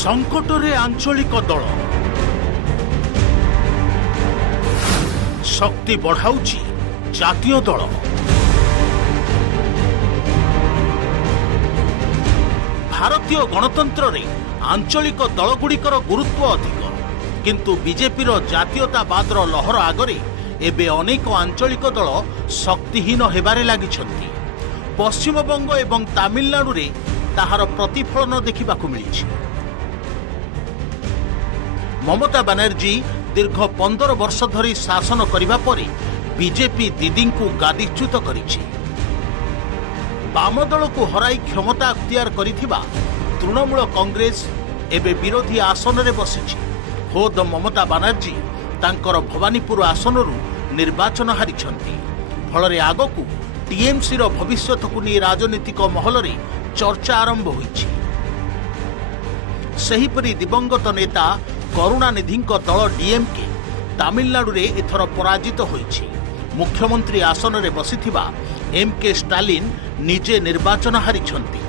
संकटरे आंचलिक दल शक्ति बढ़ाउची जातीय दल। भारतीय गणतंत्र रे आंचलिक दलगुड़िकर गुरुत्व अधिक, किंतु बीजेपी जातीयतावाद लहर आगरे एबे अनेक आंचलिक दल शक्तिहीन हेबारे लागिछंती। पश्चिमबंग एवं तामिलनाडु रे ताहार प्रतिफलन देखिबाकू मिलिछि। ममता बनर्जी दीर्घ 15 वर्ष धरी शासन करिबा परे बीजेपी दीदी को गादीच्युत करिछि। वामदल को हराई क्षमता अख्तियार करिथिबा तृणमूल कांग्रेस एबे विरोधी आसन रे बसिछि। खोद ममता बनर्जी तांकर भवानीपुर आसनरू निर्वाचन हारिछंती। फलरे आगकू टीएमसी रो भविष्यत को नहीं राजनीतिक महल रे चर्चा आरंभ होइछि। सेहीपरि दिवंगत नेता करुणानिधि दल डीएमके तामिलनाडु रे एथर पराजित होइछि। मुख्यमंत्री आसन रे बसिथिबा एमके स्टालिन निजे निर्वाचन हारिछंती।